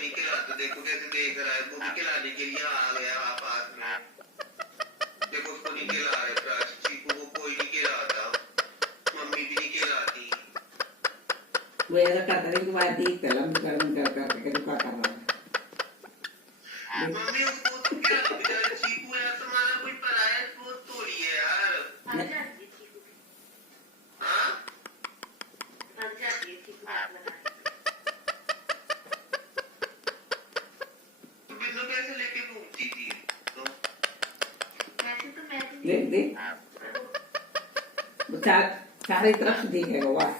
नहीं खिलाता, देखो कैसे देख रहा है, वो भी खिलाने के लिए आ गया पास में, देखो उसको नहीं खिला रहे, प्राची को वो कोई नहीं खिलाता, मम्मी भी नहीं खिलाती। वो ऐसा करता है कि बात देख कर के रुका कर रहा है। मम्मी उसको तो क्या बेचारे चीकू यार, तुम्हारा कोई पराया दोस्त थोड़ी है यार। हाँ बिंदु कैसे लेके घूमती थी तो देख देख वो चारों तरफ से देखेगा वाह।